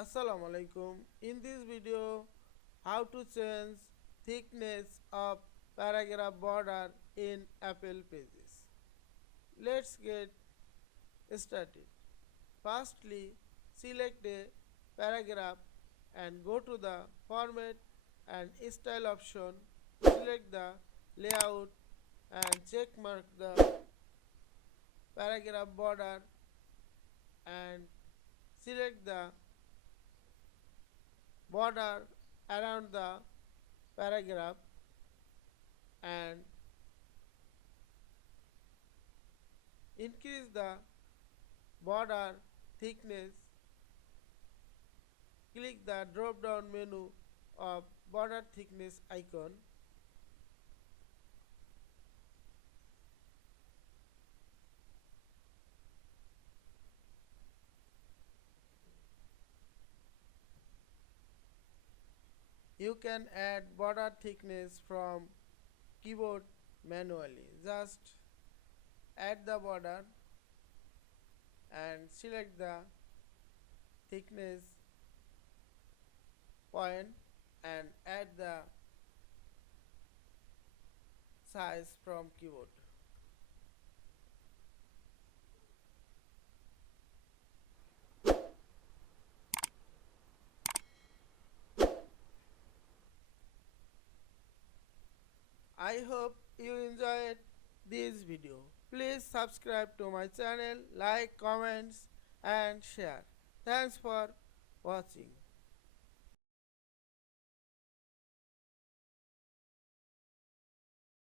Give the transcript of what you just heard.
Assalamu Walaikum. In this video, how to change thickness of paragraph border in Apple Pages. Let's get started. Firstly, select a paragraph and go to the Format and Style option. Select the Layout and check mark the paragraph border and select the border around the paragraph and increase the border thickness. Click the drop down menu of border thickness icon. You can add border thickness from keyboard manually. Just add the border and select the thickness point and add the size from keyboard. I hope you enjoyed this video. Please subscribe to my channel, like, comments and share. Thanks for watching.